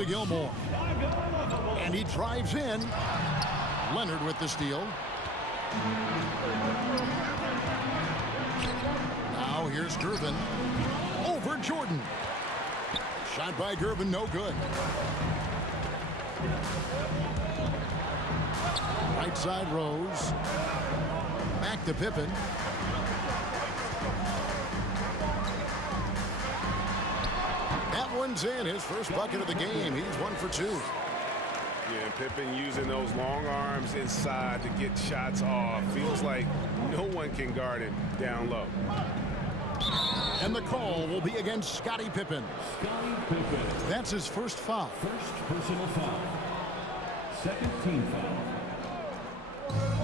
to Gilmore. And he drives in. Leonard with the steal. Now here's Gervin. Over Jordan. Shot by Gervin, no good. Right side Rose. Back to Pippen. That one's in. His first bucket of the game. He's 1 for 2. Yeah, and Pippen using those long arms inside to get shots off. Feels like no one can guard him down low. And the call will be against Scottie Pippen. That's his first foul. First personal foul. Second team foul.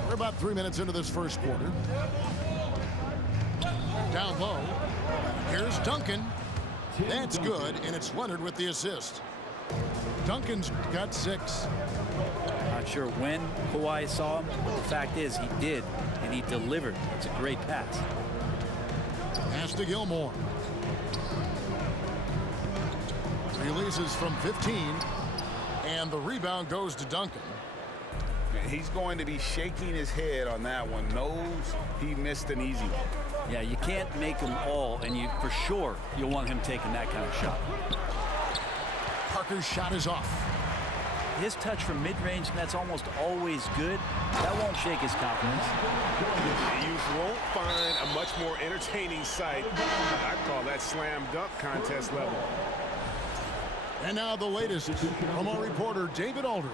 We're about 3 minutes into this first quarter. Down low. Here's Duncan. That's good, and it's Leonard with the assist. Duncan's got 6. Not sure when Kawhi saw him, but the fact is he did, and he delivered. It's a great pass. Pass to Gilmore. Releases from 15, and the rebound goes to Duncan. He's going to be shaking his head on that one. Knows he missed an easy one. Yeah, you can't make them all, and you for sure you'll want him taking that kind of shot. Parker's shot is off. His touch from mid-range, that's almost always good. That won't shake his confidence. You won't find a much more entertaining sight. I'd call that slam dunk contest level. And now the latest from our reporter, David Aldridge.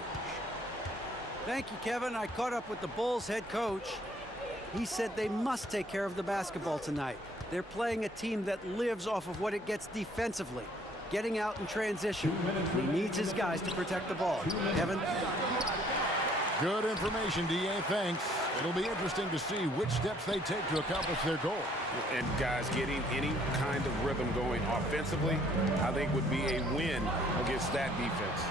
Thank you, Kevin. I caught up with the Bulls head coach. He said they must take care of the basketball tonight. They're playing a team that lives off of what it gets defensively, getting out in transition. He needs his guys to protect the ball. Kevin? Good information, DA. Thanks. It'll be interesting to see which steps they take to accomplish their goal. And guys, getting any kind of rhythm going offensively, I think would be a win against that defense.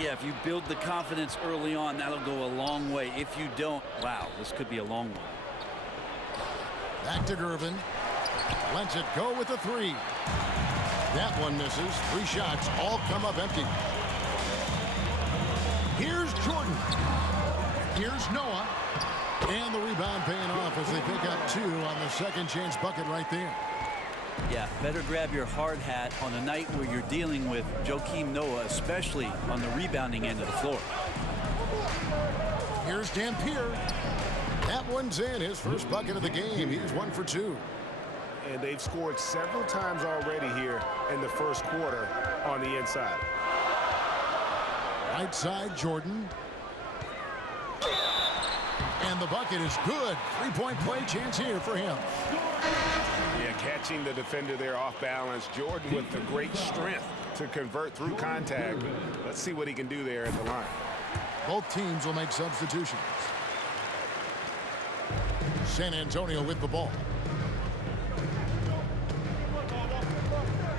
Yeah, if you build the confidence early on, that'll go a long way. If you don't, wow, this could be a long one. Back to Gervin. Lets it go with a 3. That one misses. 3 shots all come up empty. Here's Jordan. Here's Noah. And the rebound paying off as they pick up 2 on the second chance bucket right there. Yeah, better grab your hard hat on a night where you're dealing with Joakim Noah, especially on the rebounding end of the floor. Here's Dampier. That one's in. His first bucket of the game. He's 1 for 2. And they've scored several times already here in the first quarter on the inside. Right side, Jordan. And the bucket is good. 3-point play chance here for him. Yeah, catching the defender there off balance. Jordan with the great strength to convert through contact. Let's see what he can do there at the line. Both teams will make substitutions. San Antonio with the ball.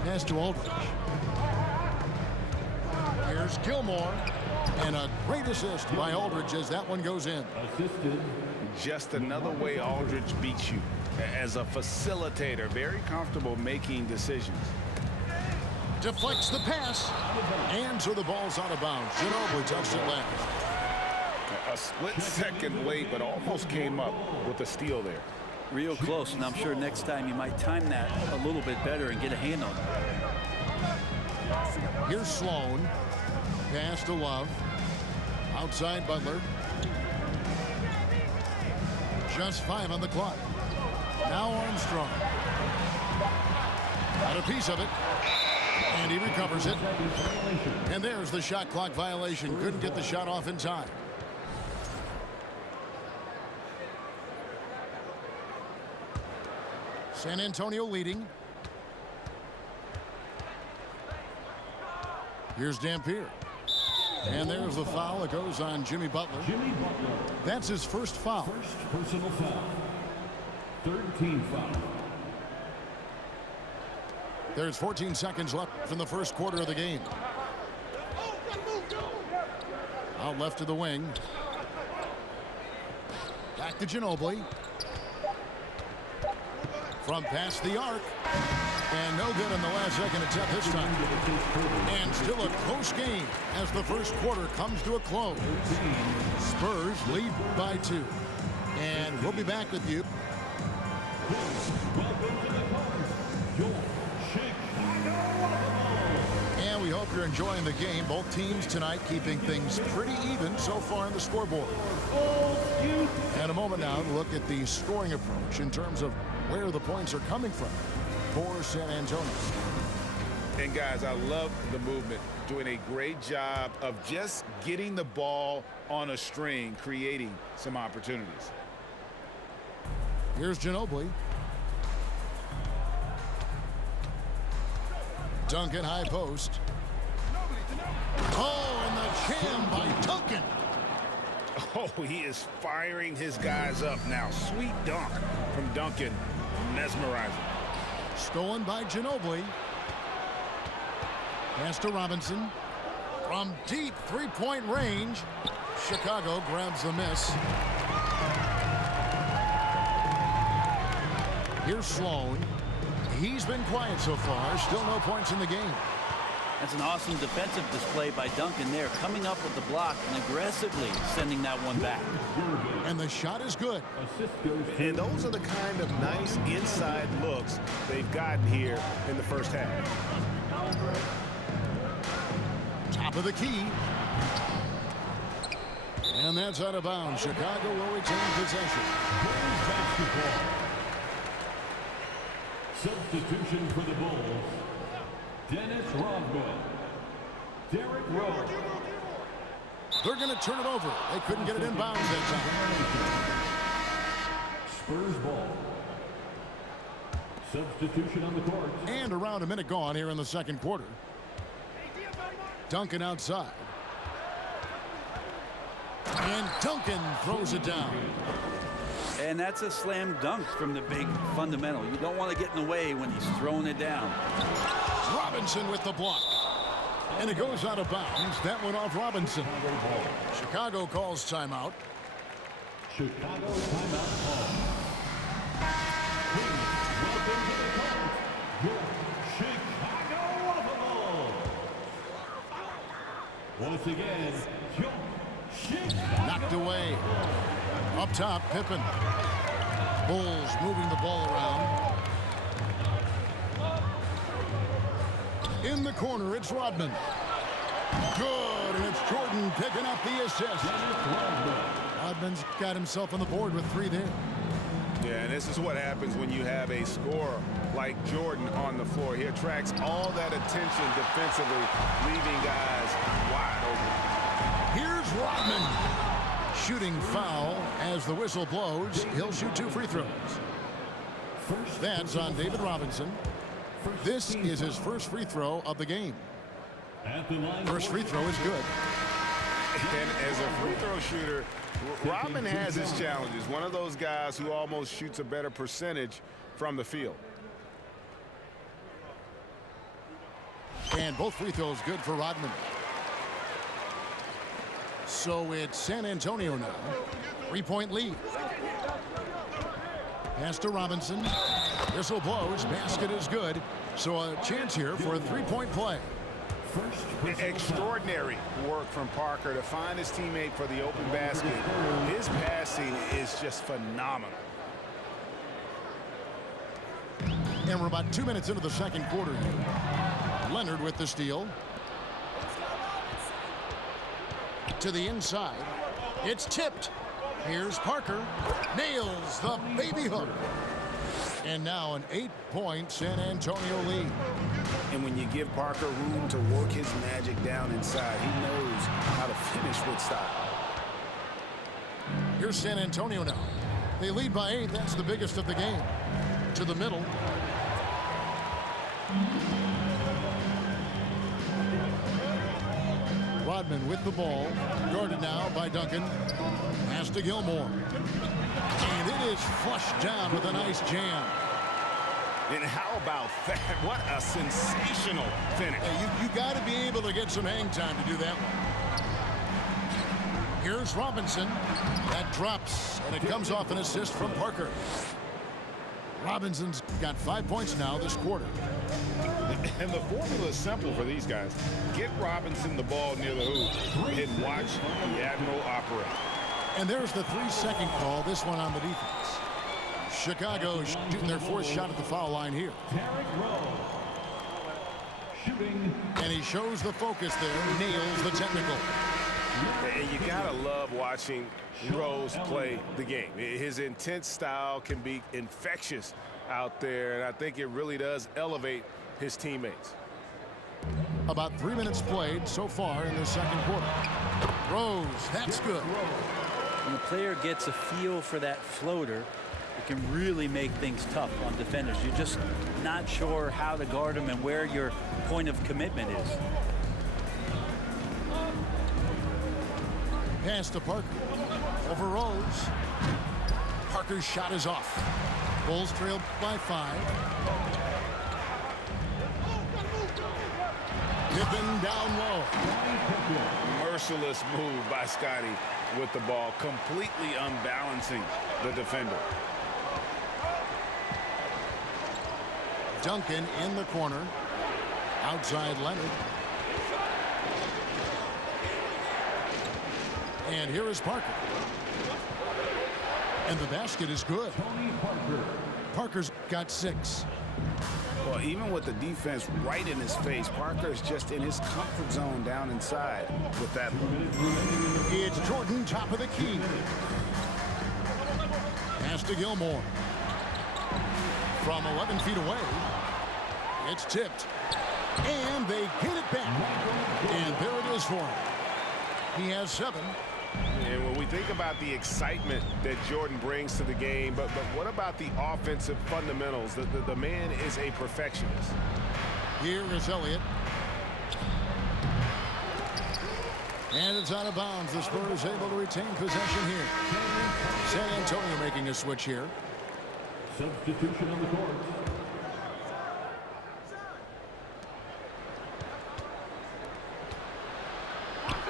Pass to Aldridge. Here's Gilmore. And a great assist by Aldridge as that one goes in. Assisted. Just another way Aldridge beats you. As a facilitator, very comfortable making decisions. Deflects the pass. And so the ball's out of bounds. Ginobili touched it last. A split second late, but almost came up with a steal there. Real close, and I'm sure next time you might time that a little bit better and get a hand on it. Here's Sloan. Pass to Love. Outside Butler. Just 5 on the clock. Now Armstrong. Got a piece of it. And he recovers it. And there's the shot clock violation. Couldn't get the shot off in time. San Antonio leading. Here's Dampier. And there's the foul. It goes on Jimmy Butler. That's his first foul. First personal foul. Third team foul. There's 14 seconds left in the first quarter of the game. Out left to the wing. Back to Ginobili. From past the arc. And no good on the last second attempt this time. And still a close game as the first quarter comes to a close. Spurs lead by 2. And we'll be back with you. And we hope you're enjoying the game. Both teams tonight keeping things pretty even so far on the scoreboard. And a moment now to look at the scoring approach in terms of where the points are coming from for San Antonio. And guys, I love the movement, doing a great job of just getting the ball on a string, creating some opportunities. Here's Ginobili. Duncan high post. Oh, and the jam by Duncan. Oh, he is firing his guys up now. Sweet dunk from Duncan. Mesmerizing. Stolen by Ginobili. Pass to Robinson. From deep three-point range. Chicago grabs the miss. Here's Sloan. He's been quiet so far. Still no points in the game. That's an awesome defensive display by Duncan there, coming up with the block and aggressively sending that one back. And the shot is good. And those are the kind of nice inside looks they've gotten here in the first half. Top of the key. And that's out of bounds. Chicago will retain possession. Substitution for the Bulls. Dennis Rodman. Derrick Rose. They're going to turn it over. They couldn't get it in bounds that time. Spurs ball. Substitution on the court. And around a minute gone here in the second quarter. Duncan outside. And Duncan throws it down. And that's a slam dunk from the big fundamental. You don't want to get in the way when he's throwing it down. Robinson with the block. And it goes out of bounds. That went off Robinson. Chicago calls timeout. Chicago timeout call. Please welcome to the court, your Chicago Waffle. Once again, your Chicago. Knocked away. Up top, Pippen. Bulls moving the ball around. In the corner, it's Rodman. Good, and it's Jordan picking up the assist. Rodman's got himself on the board with 3 there. Yeah, and this is what happens when you have a scorer like Jordan on the floor. He attracts all that attention defensively, leaving guys wide open. Here's Rodman. Shooting foul as the whistle blows. He'll shoot 2 free throws. That's on David Robinson. This is his first free throw of the game. First free throw is good. And as a free throw shooter, Rodman has his challenges. One of those guys who almost shoots a better percentage from the field. And both free throws good for Rodman. So it's San Antonio now. 3-point lead. Pass to Robinson. Whistle blows. Basket is good. So a chance here for a 3-point play. Extraordinary work from Parker to find his teammate for the open basket. His passing is just phenomenal. And we're about 2 minutes into the second quarter here. Leonard with the steal. To the inside. It's tipped. Here's Parker. Nails the baby hook. And now an 8-point San Antonio lead. And when you give Parker room to work his magic down inside, he knows how to finish with style. Here's San Antonio now. They lead by 8. That's the biggest of the game. To the middle. Rodman with the ball. Guarded now by Duncan. Pass to Gilmore. And it is flushed down with a nice jam. And how about that? What a sensational finish. Hey, you got to be able to get some hang time to do that one. Here's Robinson. That drops, and it comes off an assist from Parker. Robinson's got 5 points now this quarter. And the formula is simple for these guys. Get Robinson the ball near the hoop and watch the Admiral operate. And there's the 3-second call, this one on the defense. Chicago shooting their 4th shot at the foul line here. And he shows the focus there, nails the technical. And you gotta love watching Rose play the game. His intense style can be infectious out there, and I think it really does elevate his teammates. About 3 minutes played so far in the second quarter. Rose, that's good. When the player gets a feel for that floater, it can really make things tough on defenders. You're just not sure how to guard them and where your point of commitment is. Pass to Parker. Over Rose. Parker's shot is off. Bulls trail by 5. Pippen down low. Merciless move by Scotty with the ball, completely unbalancing the defender. Duncan in the corner. Outside Leonard. And here is Parker. And the basket is good. Parker's got 6. Well, even with the defense right in his face, Parker's just in his comfort zone down inside with that look. It's Jordan, top of the key. Pass to Gilmore. From 11 feet away. It's tipped. And they get it back. And there it is for him. He has 7. And when we think about the excitement that Jordan brings to the game, but what about the offensive fundamentals? The man is a perfectionist. Here is Elliott. And it's out of bounds. The Spurs able to retain possession here. San Antonio making a switch here. Substitution on the court.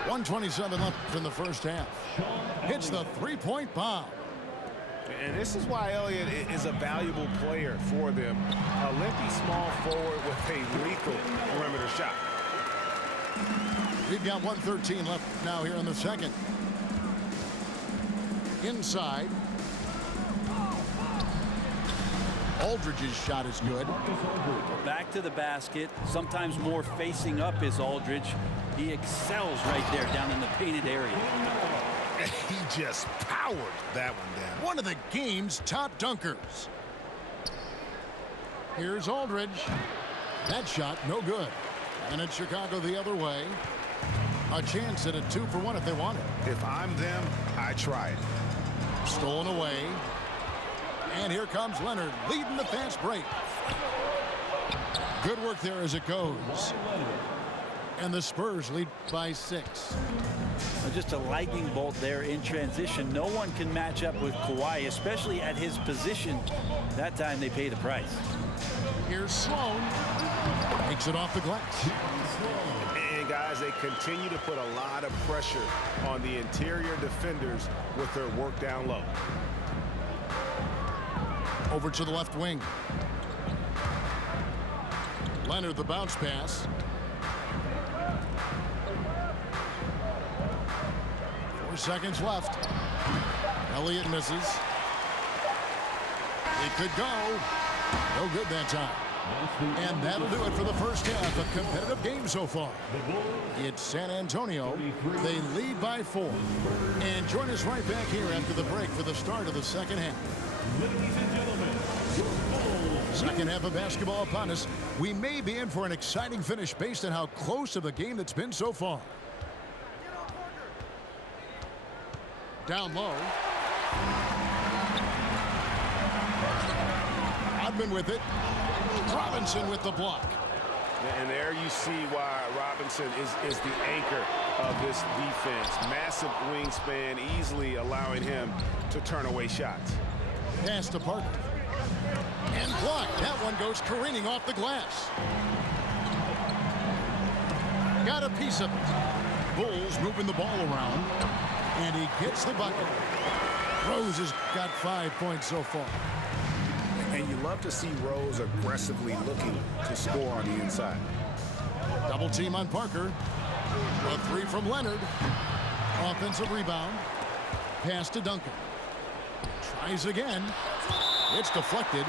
1:27 left in the first half. Hits the 3-point bomb. And this is why Elliott is a valuable player for them. A lengthy small forward with a lethal perimeter shot. We've got 1:13 left now here in the second. Inside. Aldridge's shot is good. Back to the basket. Sometimes more facing up is Aldridge. He excels right there down in the painted area. He just powered that one down. One of the game's top dunkers. Here's Aldridge. That shot no good. And it's Chicago the other way. A chance at a 2-for-1 if they want it. If I'm them, I try it. Stolen away. And here comes Leonard leading the fast break. Good work there as it goes. And the Spurs lead by 6. Just a lightning bolt there in transition. No one can match up with Kawhi, especially at his position. That time they pay the price. Here's Sloan. Takes it off the glass. And guys, they continue to put a lot of pressure on the interior defenders with their work down low. Over to the left wing. Leonard the bounce pass. 4 seconds left. Elliott misses. It could go. No good that time. And that'll do it for the first half. A competitive game so far. It's San Antonio. They lead by 4. And join us right back here after the break for the start of the second half. Ladies and gentlemen, Second half of basketball upon us. We may be in for an exciting finish based on how close of a game that's been so far. Down low. Odman with it. Robinson with the block. And there you see why Robinson is the anchor of this defense. Massive wingspan, easily allowing him to turn away shots. Pass to Parker. And blocked. That one goes careening off the glass. Got a piece of it. Bulls moving the ball around. And he gets the bucket. Rose has got 5 points so far. And you love to see Rose aggressively looking to score on the inside. Double team on Parker. A three from Leonard. Offensive rebound. Pass to Duncan. Tries again. It's deflected.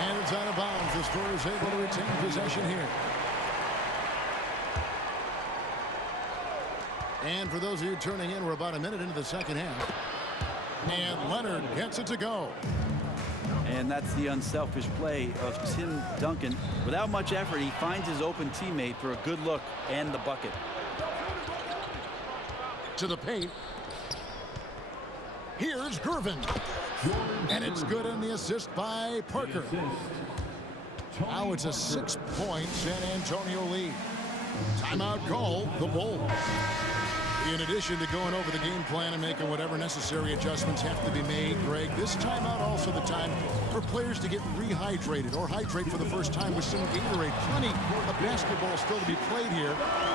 And it's out of bounds. The Spurs able to retain possession here. And for those of you turning in, we're about a minute into the second half. And Leonard gets it to go. And that's the unselfish play of Tim Duncan. Without much effort, he finds his open teammate for a good look and the bucket. To the paint. Here's Gervin. And it's good on the assist by Parker. Now it's a 6-point San Antonio lead. Timeout called the Bulls. In addition to going over the game plan and making whatever necessary adjustments have to be made, Greg, this timeout also the time for players to get rehydrated or hydrate for the first time with some Gatorade. Plenty of basketball still to be played here,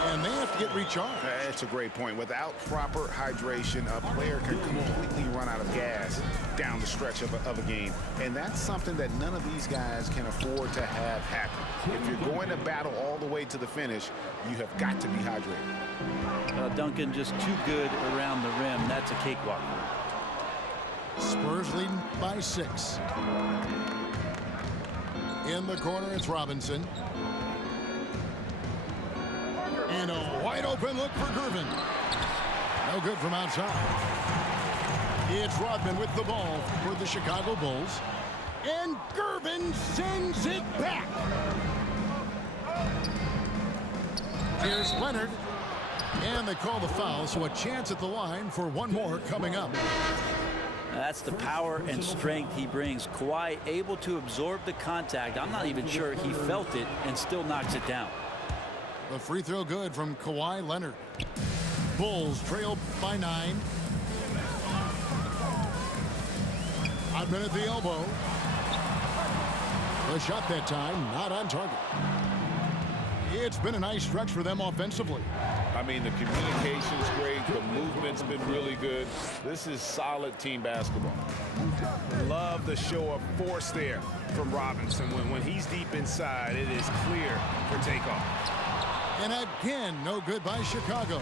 and they have to get recharged. That's a great point. Without proper hydration, a player can completely run out of gas down the stretch of a game. And that's something that none of these guys can afford to have happen. If you're going to battle all the way to the finish, you have got to be hydrated. Duncan just too good around the rim. That's a cakewalk. Spurs leading by 6. In the corner, it's Robinson. And a wide open look for Gervin. No good from outside. It's Rodman with the ball for the Chicago Bulls. And Gervin sends it back. Here's Leonard. And they call the foul, so a chance at the line for one more coming up. That's the power and strength he brings. Kawhi able to absorb the contact. I'm not even sure he felt it and still knocks it down. The free throw good from Kawhi Leonard. Bulls trail by 9. Rodman at the elbow. The shot that time not on target. It's been a nice stretch for them offensively. I mean, the communication's great. The movement's been really good. This is solid team basketball. Love the show of force there from Robinson. When he's deep inside, it is clear for takeoff. And again, no good by Chicago.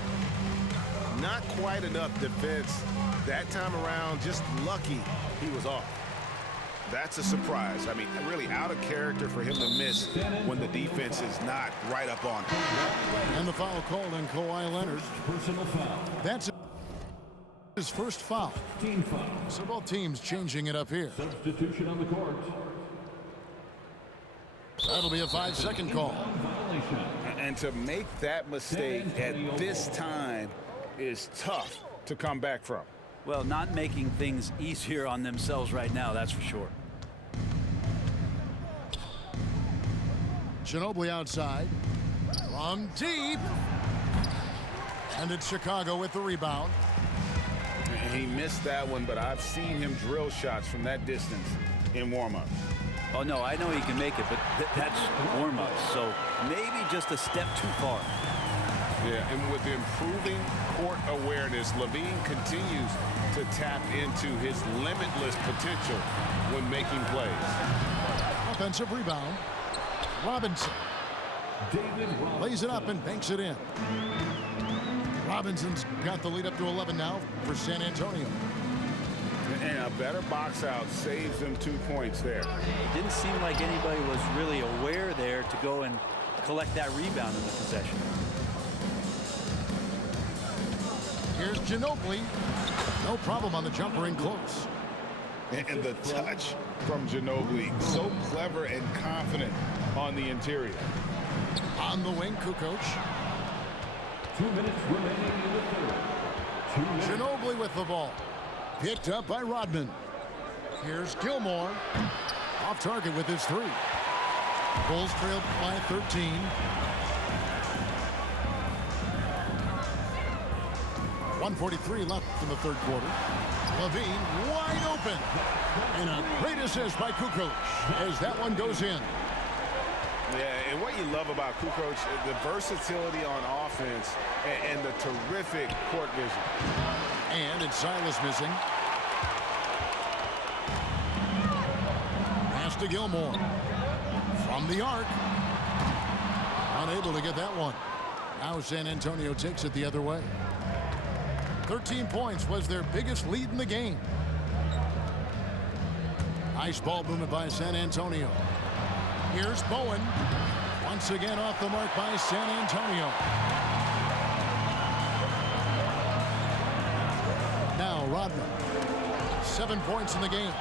Not quite enough defense that time around. Just lucky he was off. That's a surprise. I mean, really out of character for him to miss when the defense is not right up on him. And the foul called on Kawhi Leonard. Personal foul. That's his first foul. Team foul. So both teams changing it up here. Substitution on the court. That'll be a 5-second call. Violation. And to make that mistake at this time is tough to come back from. Well, not making things easier on themselves right now, that's for sure. Ginobili outside. From deep. And it's Chicago with the rebound. He missed that one, but I've seen him drill shots from that distance in warm-up. Oh, no, I know he can make it, but that's warm-up. So maybe just a step too far. Yeah, and with improving court awareness, Levine continues to tap into his limitless potential when making plays. Offensive rebound. Robinson lays it up and banks it in. Robinson's got the lead up to 11 now for San Antonio. And a better box out saves them 2 points there. It didn't seem like anybody was really aware there to go and collect that rebound in the possession. Here's Ginobili. No problem on the jumper in close. And the touch from Ginobili, so clever and confident on the interior. On the wing, Kukoc. 2 minutes remaining in the third. 2 minutes. Ginobili with the ball. Picked up by Rodman. Here's Gilmore. Off target with his 3. Bulls trailed by 13. .143 left in the third quarter. Levine wide open. And a great assist by Kukoc as that one goes in. Yeah, and what you love about Kukoc, the versatility on offense and the terrific court vision. And it's Silas missing. Pass to Gilmore. From the arc. Unable to get that one. Now San Antonio takes it the other way. 13 points was their biggest lead in the game. Nice ball movement by San Antonio. Here's Bowen. Once again off the mark by San Antonio. Now Rodman. 7 points in the game.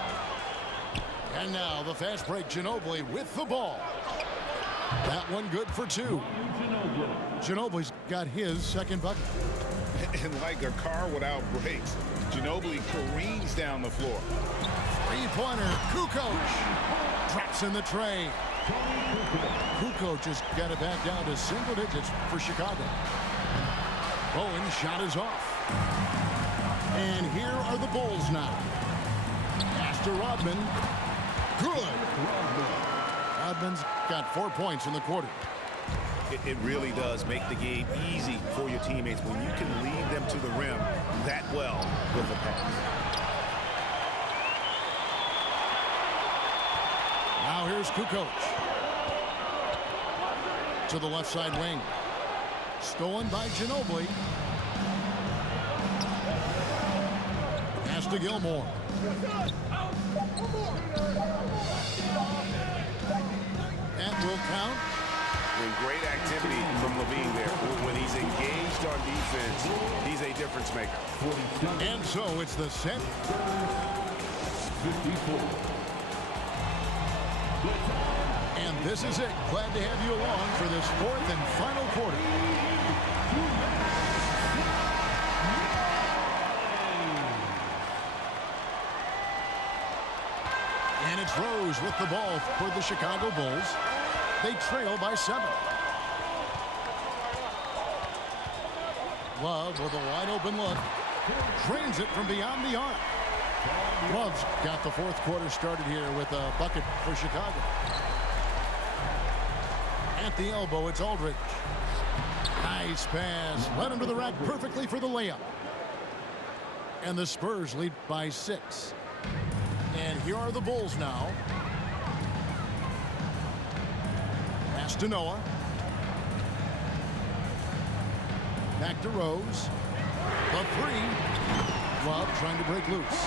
And now the fast break. Ginobili with the ball. That one good for 2. Ginobili's got his second bucket. And like a car without brakes, Ginobili careens down the floor. Three-pointer. Kukoc drops in the tray. Kukoc just got it back down to single digits for Chicago. Bowen's shot is off. And here are the Bulls now. Pass to Rodman. Good. Rodman's got 4 points in the quarter. It really does make the game easy for your teammates when you can lead them to the rim that well with a pass. Now here's Kukoc. To the left side wing. Stolen by Ginobili. Pass to Gilmore. That will count. And great activity from Levine there. When he's engaged on defense, he's a difference maker. And so it's the set. 54. And this is it. Glad to have you along for this 4th and final quarter. And it's Rose with the ball for the Chicago Bulls. They trail by 7. Love with a wide open look. Drains it from beyond the arc. Love's got the 4th quarter started here with a bucket for Chicago. At the elbow, it's Aldridge. Nice pass. Led him to the rack perfectly for the layup. And the Spurs lead by 6. And here are the Bulls now. Pass to Noah. Back to Rose. The 3. Love trying to break loose.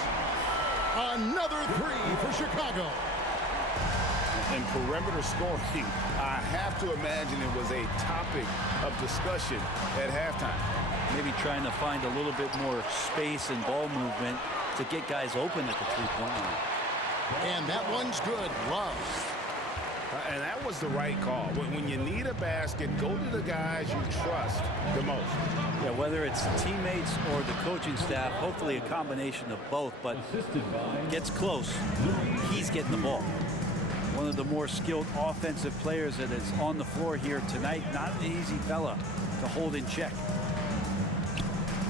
Another 3 for Chicago. And perimeter scoring, I have to imagine it was a topic of discussion at halftime. Maybe trying to find a little bit more space and ball movement to get guys open at the three-point line. And that one's good. Love. And that was the right call. When you need a basket, go to the guys you trust the most. Yeah, whether it's teammates or the coaching staff, hopefully a combination of both, but gets close, he's getting the ball. One of the more skilled offensive players that is on the floor here tonight. Not an easy fella to hold in check.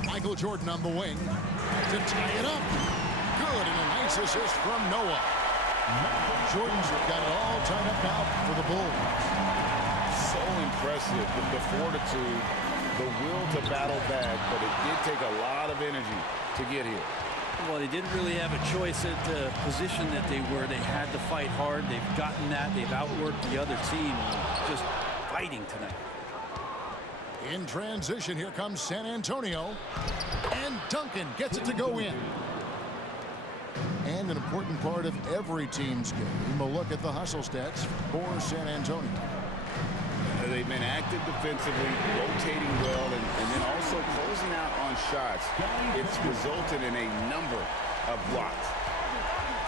Michael Jordan on the wing to tie it up. Good, and a nice assist from Noah. Jordan's got it all tied up now for the Bulls. So impressive with the fortitude, the will to battle back, but it did take a lot of energy to get here. Well, they didn't really have a choice at the position that they were. They had to fight hard. They've gotten that. They've outworked the other team. Just fighting tonight. In transition, here comes San Antonio. And Duncan gets it to go in. And an important part of every team's game, a look at the hustle stats for San Antonio. They've been active defensively, rotating well, and then also closing out on shots. It's resulted in a number of blocks.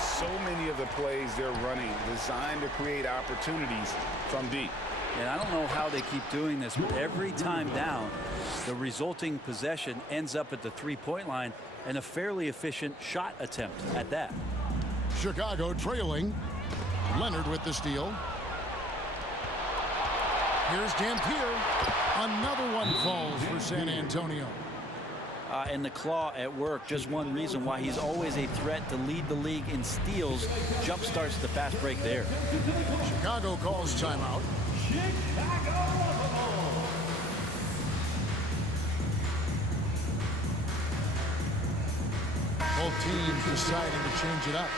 So many of the plays they're running designed to create opportunities from deep. And I don't know how they keep doing this, but every time down, the resulting possession ends up at the three-point line and a fairly efficient shot attempt at that. Chicago trailing. Leonard with the steal. Here's Dampier. Another one falls for San Antonio. And the claw at work, just one reason why he's always a threat to lead the league in steals. Jump starts the fast break there. Chicago calls timeout. Both teams deciding to change it up.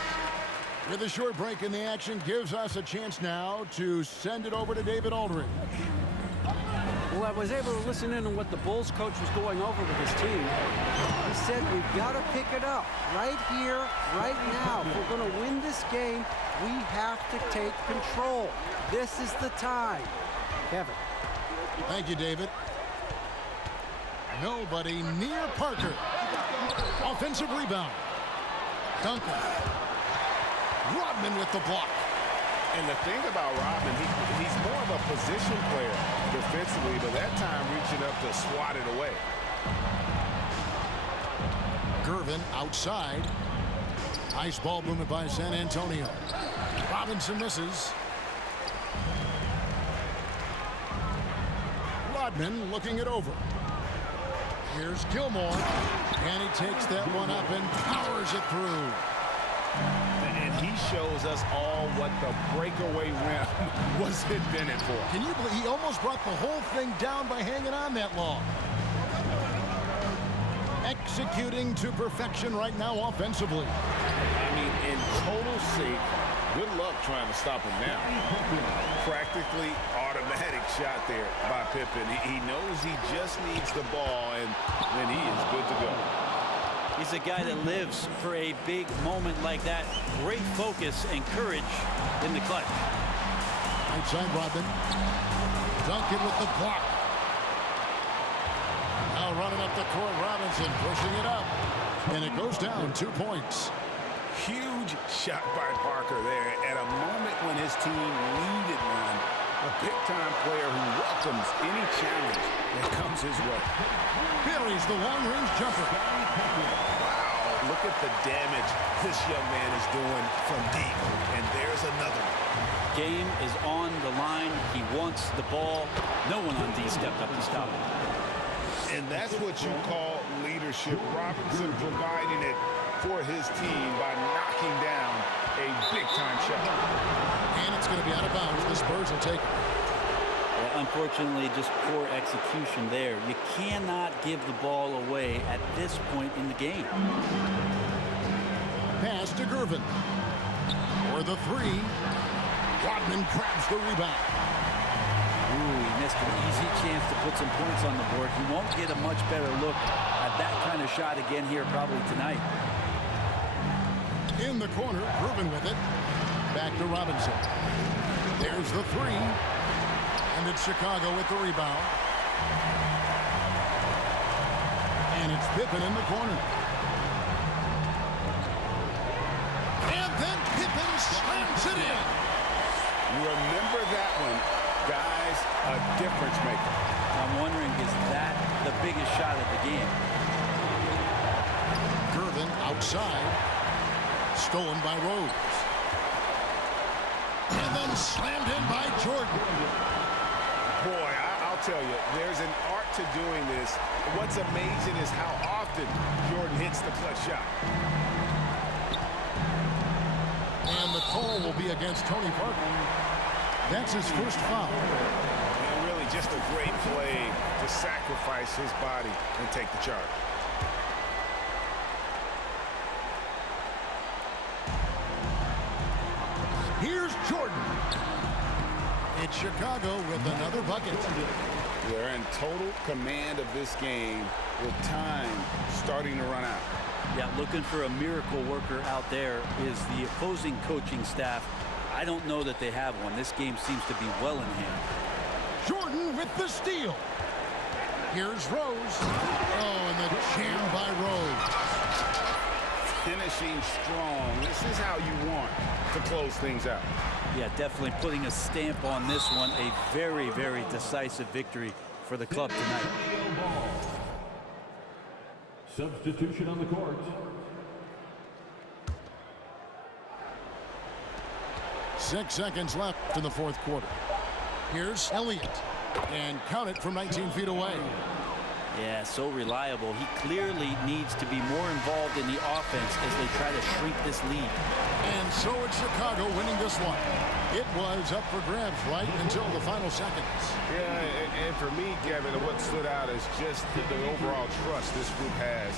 With a short break in the action, gives us a chance now to send it over to David Aldridge. Well, I was able to listen in on what the Bulls coach was going over with his team. He said, we've got to pick it up right here, right now. If we're going to win this game, we have to take control. This is the time. Kevin. Thank you, David. Nobody near Parker. Offensive rebound. Duncan. Rodman with the block. And the thing about Rodman, he's more of a position player defensively, but that time reaching up to swat it away. Gervin outside. Nice ball movement by San Antonio. Robinson misses. Rodman looking it over. Here's Gilmore. And he takes that one up and powers it through. And he shows us all what the breakaway rim was invented for. Can you believe he almost brought the whole thing down by hanging on that long? Executing to perfection right now offensively. I mean, in total sync. Good luck trying to stop him now. Practically automatic shot there by Pippen. He knows he just needs the ball, and then he is good to go. He's a guy that lives for a big moment like that. Great focus and courage in the clutch. Outside Rodman. Duncan with the block. Now running up the court, Robinson pushing it up. And it goes down 2 points. Huge shot by Parker there at a moment when his team needed one. A big-time player who welcomes any challenge that comes his way. Buries the long-range jumper. Wow, look at the damage this young man is doing from deep. And there's another one. Game is on the line. He wants the ball. No one on D stepped up to stop him. And that's what you call leadership. Robinson providing it for his team by knocking down a big-time shot. And it's going to be out of bounds. The Spurs will take it. Well, unfortunately, just poor execution there. You cannot give the ball away at this point in the game. Pass to Gervin. For the three. Rodman grabs the rebound. Ooh, he missed an easy chance to put some points on the board. He won't get a much better look at that kind of shot again here probably tonight. In the corner, Gervin with it. Back to Robinson. There's the three. And it's Chicago with the rebound. And it's Pippen in the corner. And then Pippen slams it in. Remember that one, guys, a difference maker. I'm wondering, is that the biggest shot of the game? Gervin outside. Stolen by Rose. And then slammed in by Jordan. Boy, I'll tell you, there's an art to doing this. What's amazing is how often Jordan hits the clutch shot. And the call will be against Tony Parker. That's his first foul. And really just a great play to sacrifice his body and take the charge. Here's Jordan. It's Chicago with another bucket. They're in total command of this game with time starting to run out. Yeah, looking for a miracle worker out there is the opposing coaching staff. I don't know that they have one. This game seems to be well in hand. Jordan with the steal. Here's Rose. Oh, and the jam by Rose. Finishing strong. This is how you want to close things out. Yeah, definitely putting a stamp on this one. A very, very decisive victory for the club tonight. Substitution on the court. 6 seconds left in the fourth quarter. Here's Elliott. And count it from 19 feet away. Yeah, so reliable. He clearly needs to be more involved in the offense as they try to shrink this lead. And so it's Chicago winning this one. It was up for grabs right until the final seconds. Yeah, and for me, Kevin, what stood out is just the overall trust this group has